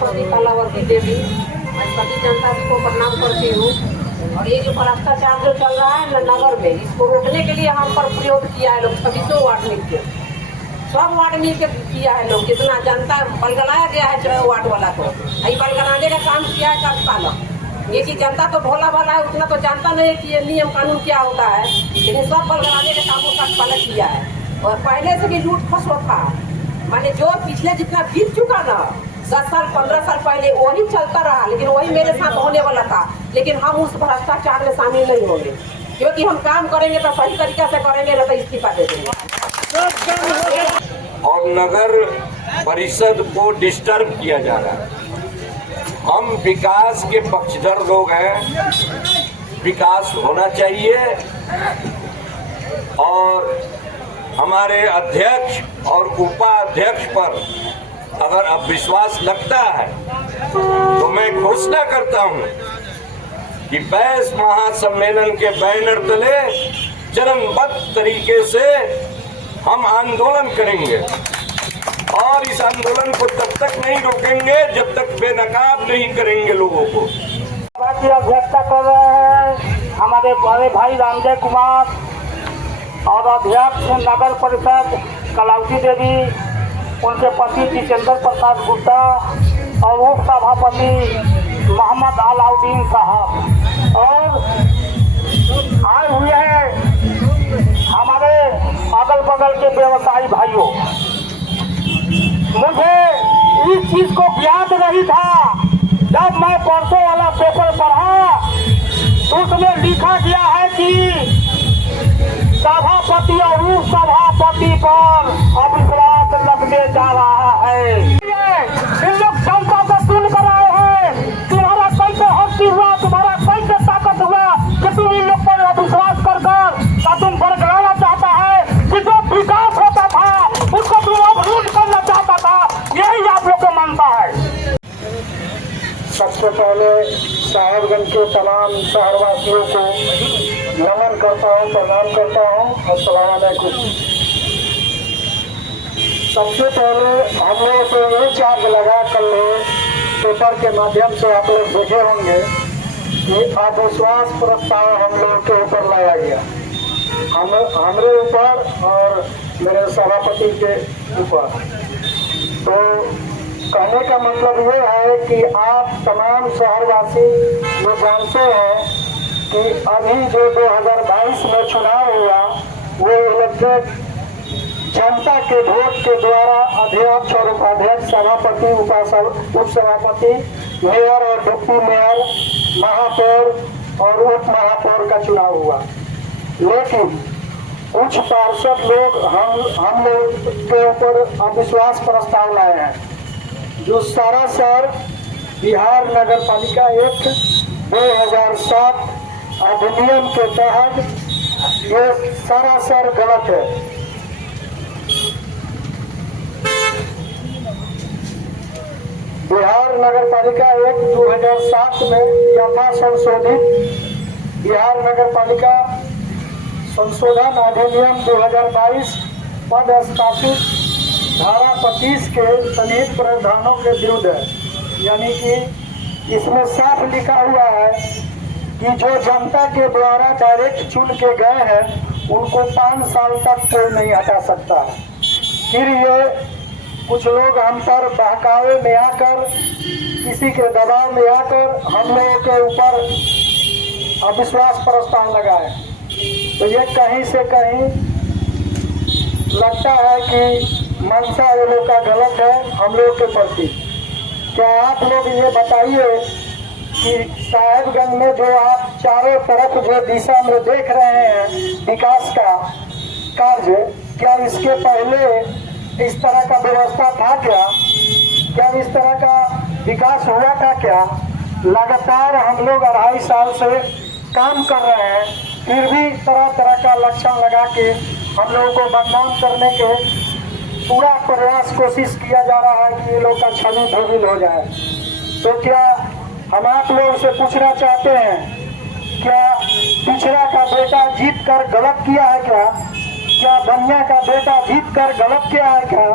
प्रति कलावती देवी, मैं सभी जनता को प्रणाम करती हूँ। और ये जो भ्रष्टाचार जो चल रहा है नगर में, इसको रोकने के लिए हम पर प्रयोग किया है लोग, सभी 100 वार्ड मिल के, सब वार्ड मिल के किया है लोग। कितना जनता बलगलाया गया है 4 वार्ड वाला को, यही बलगलाने का काम किया है 10 साल। ये कि जनता तो भोला भाला है, उतना तो जानता नहीं कि ये नियम कानून क्या होता है, लेकिन सब बलगलाने के कामों का पलट किया है। और पहले से भी लूट खसो था, माने जो पिछले जितना बीत चुका ना 10 साल 15 साल पहले वही चलता रहा, लेकिन वही मेरे साथ होने वाला था। लेकिन हम उस भ्रष्टाचार में शामिल नहीं होंगे, क्योंकि हम काम करेंगे तो सही तरीका से करेंगे, न तो इस्तीफा दे देंगे। और नगर परिषद को डिस्टर्ब किया जा रहा है। हम विकास के पक्षधर लोग हैं, विकास होना चाहिए। और हमारे अध्यक्ष और उपाध्यक्ष पर अगर अविश्वास लगता है तो मैं घोषणा करता हूं कि बैस महासम्मेलन के बैनर तले चरणबद्ध तरीके से हम आंदोलन करेंगे। और इस आंदोलन को तब तक नहीं रोकेंगे जब तक बेनकाब नहीं करेंगे लोगों को। की अध्यक्षता कर रहे हैं हमारे बड़े भाई रामजय कुमार और अध्यक्ष नगर परिषद कलावती देवी, उनके पति जितेंद्र प्रसाद गुप्ता और उप सभापति मोहम्मद अलाउद्दीन साहब। और आए हुए हैं हमारे अगल बगल के व्यवसायी भाइयों। मुझे इस चीज को याद नहीं था, जब मैं परसों वाला पेपर पढ़ा तो उसमें लिखा गया है कि सभापति और उप सभापति पर अविश्वास लगने जा रहा है। इन लोग जनता को सुन कर आए हैं, तुम्हारा कैसे हस्ती हुआ, तुम्हारा कैसे ताकत हुआ कि तुम इन लोग पर अविश्वास कर तुम बरकरार चाहता है कि जो विकास होता था उसको तुम अवरुद्ध करना चाहता था। यही आप लोग को मानता है। सबसे पहले साहेबगंज के तमाम शहरवासियों को नमन करता हूँ, प्रणाम करता हूँ। अस्सलाम वालेकुम। सबसे पहले हम लोगों को ये चार्ज लगा कर पेपर के माध्यम से आप लोग देखे होंगे कि अविश्वास प्रस्ताव हम लोग के ऊपर लाया गया, हमारे ऊपर और मेरे सभापति के ऊपर। तो कहने का मतलब ये है कि आप तमाम शहरवासी ये जानते हैं कि अभी जो 2022 में चुनाव हुआ वो इलेक्टेड जनता के वोट के द्वारा अध्यक्ष और उपाध्यक्ष, सभापति, उप सभापति, मेयर और डिप्टी मेयर, महापौर और उप महापौर का चुनाव हुआ। लेकिन कुछ पार्षद लोग हम लोग के ऊपर अविश्वास प्रस्ताव लाए हैं, जो सरासर बिहार नगर पालिका एक्ट 2007 अधिनियम के तहत ये सरासर गलत है। बिहार नगर पालिका एक्ट 2007 में यथा संशोधित बिहार नगर पालिका संशोधन अधिनियम 2022 पद स्थापित धारा 25 के सन्निहित प्रावधानों के विरुद्ध है। यानी कि इसमें साफ लिखा हुआ है कि जो जनता के द्वारा डायरेक्ट चुन के गए हैं उनको 5 साल तक कोई नहीं हटा सकता। फिर ये कुछ लोग हम पर बहकावे में आकर, किसी के दबाव में आकर हम लोगों के ऊपर अविश्वास प्रस्ताव लगाए। तो ये कहीं से कहीं लगता है कि मंशा ये लोग का गलत है हम लोग के प्रति। क्या आप लोग ये बताइए कि साहेबगंज में जो आप चारों तरफ जो दिशा में देख रहे हैं विकास का कार्य, क्या इसके पहले इस तरह का व्यवस्था था क्या इस तरह का विकास हुआ था क्या? लगातार हम लोग 2.5 साल से काम कर रहे हैं, फिर भी तरह तरह का लक्षण लगा के हम लोगों को बदनाम करने के पूरा प्रयास कोशिश किया जा रहा है कि ये लोग का छवि धूमिल हो जाए। तो क्या हम आप लोगों से पूछना चाहते हैं, क्या पिछड़ा का बेटा जीत कर गलत किया है क्या बनिया का बेटा जीत कर गलत किया है क्या?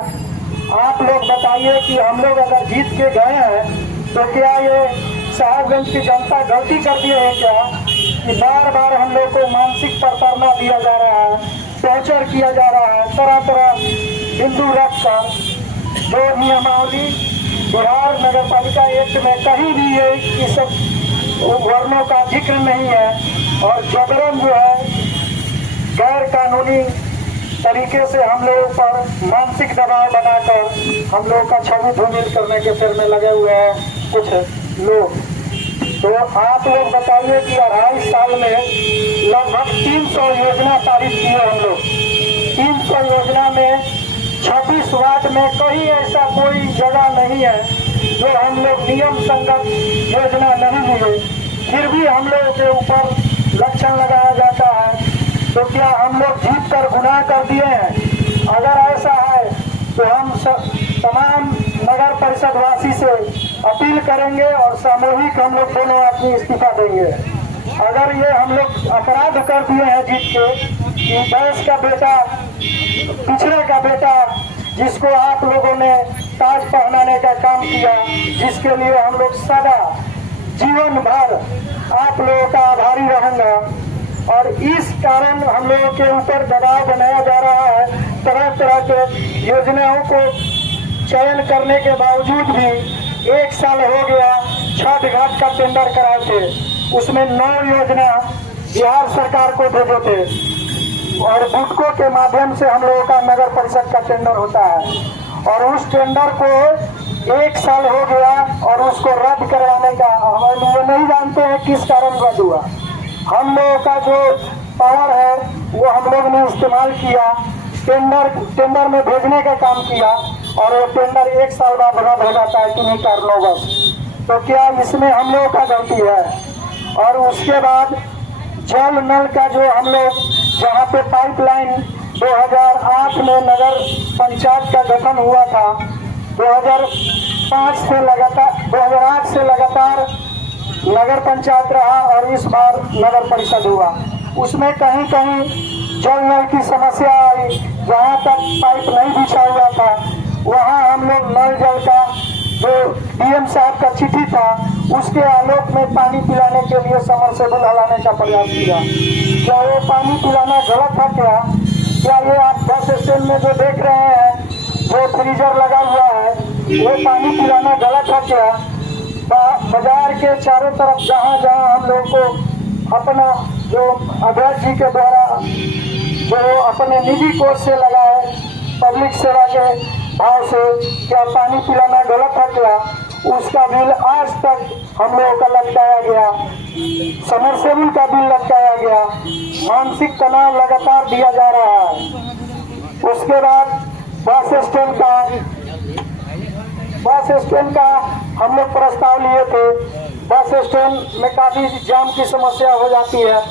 आप लोग बताइए कि हम लोग अगर जीत के गए हैं तो क्या ये साहबगंज की जनता गलती कर दी है क्या कि बार बार हम लोग को मानसिक प्रताड़ना दिया जा रहा है, टॉर्चर किया जा रहा है, तरह तरह बिंदु रख कर। जो नियमावली बिहार नगर पालिका एक्ट में कहीं भी ये सब वर्णों का जिक्र नहीं है और जबरन जो है गैर कानूनी तरीके से हम लोगों पर मानसिक दबाव बनाकर हम लोगों का छवि धूमिल करने के फिर में लगे हुए हैं कुछ लोग। तो आप लोग बताइए कि 2.5 साल में लगभग 300 योजना पारित किए हम लोग। 300 योजना में 26 वार्ड में कहीं ऐसा कोई जगह नहीं है जो हम लोग नियम संगत योजना नहीं मिले, फिर भी हम लोगों के ऊपर लक्षण लगाया जाता है। तो क्या हम लोग जीत कर गुनाह कर दिए हैं? अगर ऐसा है तो हम तमाम नगर परिषद वासी से अपील करेंगे और सामूहिक हम लोग दोनों अपनी इस्तीफा देंगे। अगर ये हम लोग अपराध कर दिए हैं जीत के कि देश का बेटा, पिछड़े का बेटा जिसको आप लोगों ने ताज पहनाने का काम किया, जिसके लिए हम लोग सदा जीवन भर आप लोगों का आभारी रहूंगा। और इस कारण हम लोगों के ऊपर दबाव बनाया जा रहा है। तरह तरह के योजनाओं को चयन करने के बावजूद भी 1 साल हो गया छठ घाट का टेंडर कराए थे, उसमें 9 योजना बिहार सरकार को भेजे थे और बुटको के माध्यम से हम लोगों का नगर परिषद का टेंडर होता है और उस टेंडर को 1 साल हो गया और उसको रद्द करवाने का हम ये नहीं जानते हैं किस कारण रद्द हुआ। हम लोगों का जो पावर है वो हम लोग ने इस्तेमाल किया, टेंडर में भेजने का काम किया और वो टेंडर 1 साल बाद रद्द हो जाता है कि नहीं कर लो बस। तो क्या इसमें हम लोगों का गलती है? और उसके बाद जल नल का जो हम लोग जहाँ पे पाइपलाइन 2008 में नगर पंचायत का गठन हुआ था, 2008 से लगातार नगर पंचायत रहा और इस बार नगर परिषद हुआ। उसमें कहीं कहीं जल नल की समस्या आई, जहाँ तक पाइप नहीं बिछा हुआ था वहाँ हम लोग नल जल का जो डीएम साहब का चिट्ठी था उसके आलोक में पानी पिलाने के लिए समरसेबल हलाने का प्रयास किया। क्या वो पानी पिलाना गलत था क्या? क्या ये आप बस स्टैंड में जो देख रहे हैं जो फ्रीजर लगा हुआ है वो पानी पिलाना गलत था क्या? बाजार के चारों तरफ जहाँ जहाँ हम लोग को अपना जो अध्यक्ष जी के द्वारा जो अपने निजी कोष से लगाए पब्लिक सेवा के भाव से क्या पानी पिलाना गलत है क्या? उसका बिल आज तक हम लोगों का लटकाया गया, समरसेबल का बिल लटकाया गया, मानसिक तनाव लगातार दिया जा रहा है। उसके बाद बस स्टैंड का हम लोग प्रस्ताव लिए थे। बस स्टैंड में काफ़ी जाम की समस्या हो जाती है,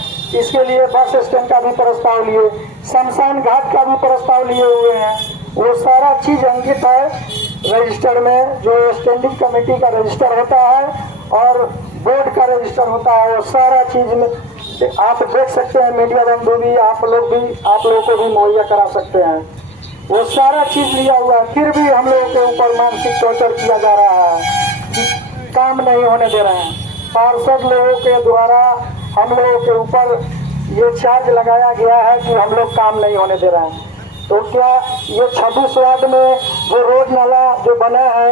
इसके लिए बस स्टैंड का भी प्रस्ताव लिए, शमशान घाट का भी प्रस्ताव लिए हुए हैं। वो सारा चीज़ अंकित है रजिस्टर में, जो स्टैंडिंग कमेटी का रजिस्टर होता है और बोर्ड का रजिस्टर होता है। वो सारा चीज़ में आप देख सकते हैं, मीडिया बंधु भी आप लोगों को भी मुहैया करा सकते हैं। वो सारा चीज़ लिया हुआ है, फिर भी हम लोगों के ऊपर मानसिक टॉर्चर किया जा रहा है, काम नहीं होने दे रहे हैं। पार्षद लोगों के द्वारा हम लोगों के ऊपर ये चार्ज लगाया गया है कि हम लोग काम नहीं होने दे रहे हैं। तो क्या ये 26 वार्ड में जो रोड नाला जो बना है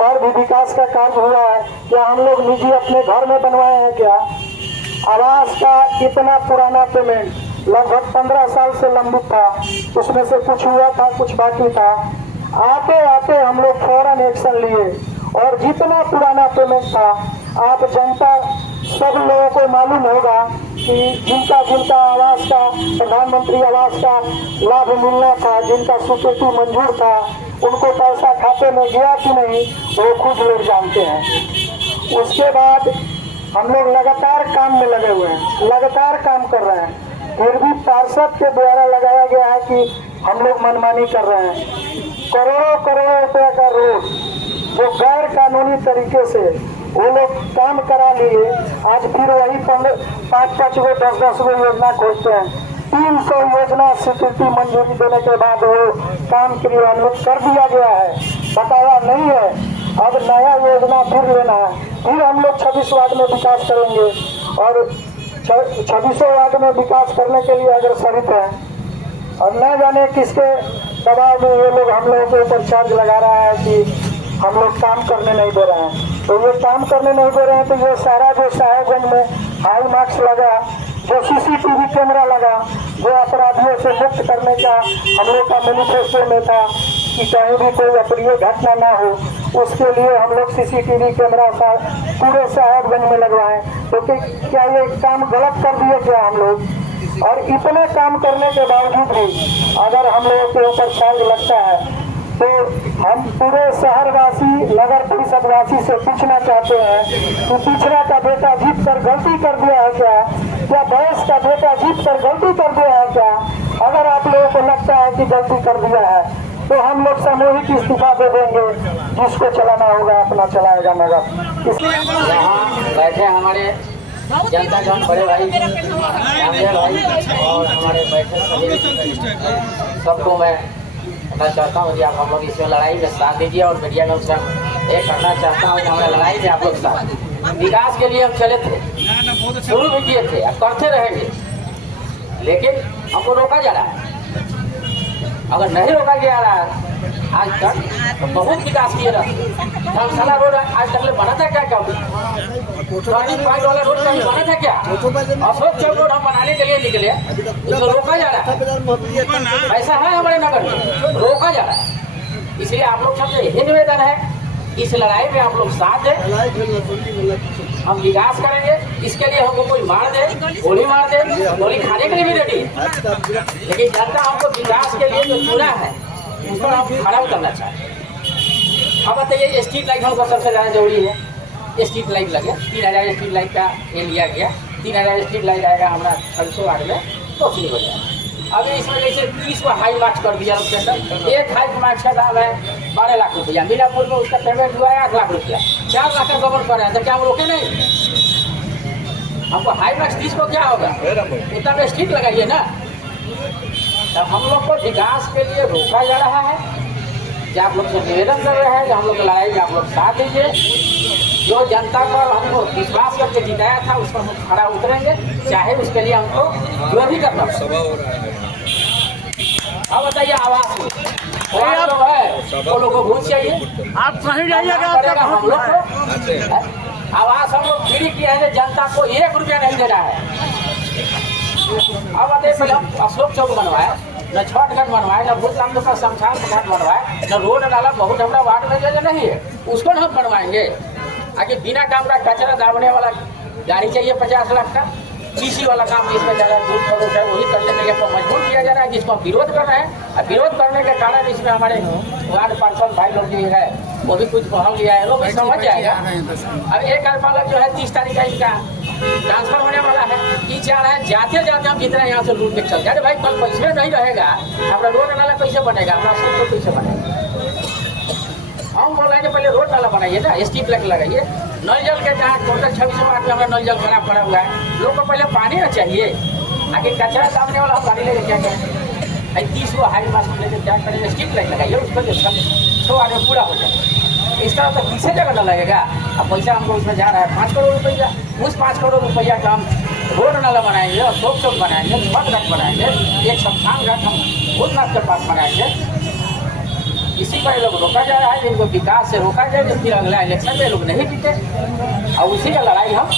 और भी विकास का कार्य हुआ है, क्या हम लोग निजी अपने घर में बनवाए हैं क्या? आवास का इतना पुराना पेमेंट लगभग 15 साल से लंबित था, उसमें से कुछ हुआ था, कुछ बाकी था। आते आते हम लोग फौरन एक्शन लिए और जितना पुराना पेमेंट था, आप जनता सब लोगों को मालूम होगा कि जिनका आवास का प्रधानमंत्री आवास का लाभ मिलना था, जिनका स्वीकृति मंजूर था, उनको पैसा खाते में गया कि नहीं वो खुद लोग जानते हैं। उसके बाद हम लोग लगातार काम में लगे हुए हैं, लगातार काम कर रहे हैं, फिर भी पार्षद के द्वारा लगाया गया है कि हम लोग मनमानी कर रहे हैं। करोड़ों रुपए का रोड जो गैर कानूनी तरीके से वो लोग काम करा लिए, आज फिर वही 5-5 गो 10-10 गो योजना खोजते हैं। 300 योजना स्वीकृति मंजूरी देने के बाद वो काम क्रियान्वित कर दिया गया है, बकाया नहीं है। अब नया योजना फिर लेना है, फिर हम लोग 26 वार्ड में विकास करेंगे और 26 वार्ड में विकास करने के लिए अग्रसरित हैं और न जाने किसके दबाव में ये लोग हम लोगों के ऊपर चार्ज लगा रहा है कि हम लोग काम करने नहीं दे रहे हैं। तो ये काम करने नहीं दे रहे हैं तो ये सारा जो साहेबगंज में हाई मार्क्स लगा, जो CCTV कैमरा लगा, जो अपराधियों से मुक्त करने का हम लोग का मैनिफेस्टो में था कि कहीं भी कोई अप्रिय घटना ना हो, उसके लिए हम लोग CCTV कैमरा पूरे साहेबगंज में लगवाएं। तो क्या ये काम गलत कर दिए क्या हम लोग? और इतने काम करने के बावजूद भी अगर हम लोगों के ऊपर चार्ज लगता है तो हम पूरे शहरवासी, नगर परिषदवासी से पूछना चाहते हैं कि पिछड़ा का बेटा जीत कर गलती कर दिया है क्या? क्या भैंस का बेटा जीत कर गलती कर दिया है क्या? अगर आप लोगों को लगता है कि गलती कर दिया है तो हम लोग सामूहिक इस्तीफा दे देंगे, जिसको चलाना होगा अपना चलाएगा नगर। यहाँ बैठे हमारे जनता जन बड़े भाई रामदेव भाई और हमारे बैठे सबको मैं कहना चाहता हूँ कि आप हम लोग इसमें लड़ाई में साथ दीजिए और मीडिया में उसका एक करना चाहता हूँ कि हमारे लड़ाई में आप लोग साथ। विकास के लिए हम चले थे, शुरू भी किए थे, अब करते रहेंगे, लेकिन हमको रोका जा रहा है। अगर नहीं रोका जा रहा है आज तक तो बहुत विकास किए रहते। धर्मशाला रोड आज तक बना था क्या? $5 रोड कभी बना था क्या? अशोक चौक रोड हम बनाने के लिए निकले, उसको रोका जा रहा है। ऐसा है हमारे नगर में, रोका जा रहा है। इसलिए आप लोग सबसे यही निवेदन है, इस लड़ाई में आप लोग साथ दें, हम विकास करेंगे। इसके लिए हमको कोई मार दे, गोली मार दे, गोली खाने के लिए भी रेडी है, लेकिन जनता हमको विकास के लिए जो चुना है उसको हम खड़ा करना चाहें। अब बताइए, स्ट्रीट लाइट हमको सबसे ज़्यादा जरूरी है। स्ट्रीट लाइट लगे, 3000 स्ट्रीट लाइट का ये लिया गया, 3000 स्ट्रीट लाइट आएगा हमारा 600 वार्ड में, तो फ्री हो जाएगा। अभी इसमें जैसे 30 को हाई मार्क्स कर दिया उसके अंदर, एक हाई मार्क्स का दाम है 12 लाख रुपया, मीनापुर में उसका पेमेंट हुआ है 8 लाख रुपया, 4 लाख का गवर्नमेंट कर रहा है। तो क्या हम रोके नहीं? हमको हाई मार्क्स 30 को क्या होगा, उतना में स्ट्रीट लगाइए ना। तब हम लोग को विकास के लिए रोका जा रहा है, कि आप लोग से निवेदन कर रहे हैं कि हम लोग की लड़ाई में आप लोग साथ दीजिए। जो जनता पर हमको विश्वास करके जिताया था उस पर हम खड़ा उतरेंगे, चाहे उसके लिए हमको जो भी करना। अब बताइए, आवास लोग है वो लोग को घूस चाहिए, आप कहीं जाइएगा हम लोग को आवास हम लोग फ्री किए हैं, जनता को 1 रुपया नहीं दे रहा है। अब बताइए, पहले हम अशोक चौक बनवाए, न छठ घाट बनवाए, न भूत राम का शमशान घाट बनवाए, न रोड नाला बहुत हमारा वार्ड में जगह नहीं है, उसको न हम बनवाएंगे। आगे बिना काम का कचरा दाबने वाला गाड़ी चाहिए 50 लाख का, CC वाला काम जिसमें ज़्यादा दूर खरोच है वही करने के लिए मजबूर किया जा रहा है, जिसको विरोध कर रहे हैं। और विरोध करने के कारण इसमें हमारे वार्ड पार्षद भाई लोग जो है वो भी कुछ पहल लिया है, लोग समझ जाएगा। अब एक कार्यपालक जो है 30 तारीख का इनका ट्रांसफर होने वाला है, ये चाह रहा है जाते जाते हम जितना यहाँ से लूट के चल जाए। भाई कल पैसे नहीं रहेगा, हमारा रोड नाला कैसे बनेगा, हमारा सब कैसे बनेगा? हम बोल रहे हैं पहले रोड नाला बनाइए ना, स्ट्रीट लाइट लगाइए। नल जल के जहाँ टोटल 26 वार्ड में हमारा नल जल खराब पड़ा हुआ है, लोग को पहले पानी ना चाहिए, आगे कचरा सामने वाला हम गाड़ी लेके क्या करें? 30 को हाई मार्क्स लेके क्या करेंगे? स्ट्रीट लाइट लगाइए, उस पर 100 वार्ड में पूरा हो जाए। इस तरह तो किसी जगह न लगेगा। अब पैसा हमको उसमें जा रहा है 5 करोड़ रुपया, उस 5 करोड़ रुपया का हम रोड नाला बनाएंगे, अशोक चौक बनाएंगे, छठ घाट बनाएंगे, एक शमशान घाट हम भूतनाथ के पास बनाएंगे। इसी पर लोग रोका जा रहा है, जिनको विकास से रोका जाए, फिर अगला इलेक्शन में लोग नहीं जीते, और उसी का लड़ाई हम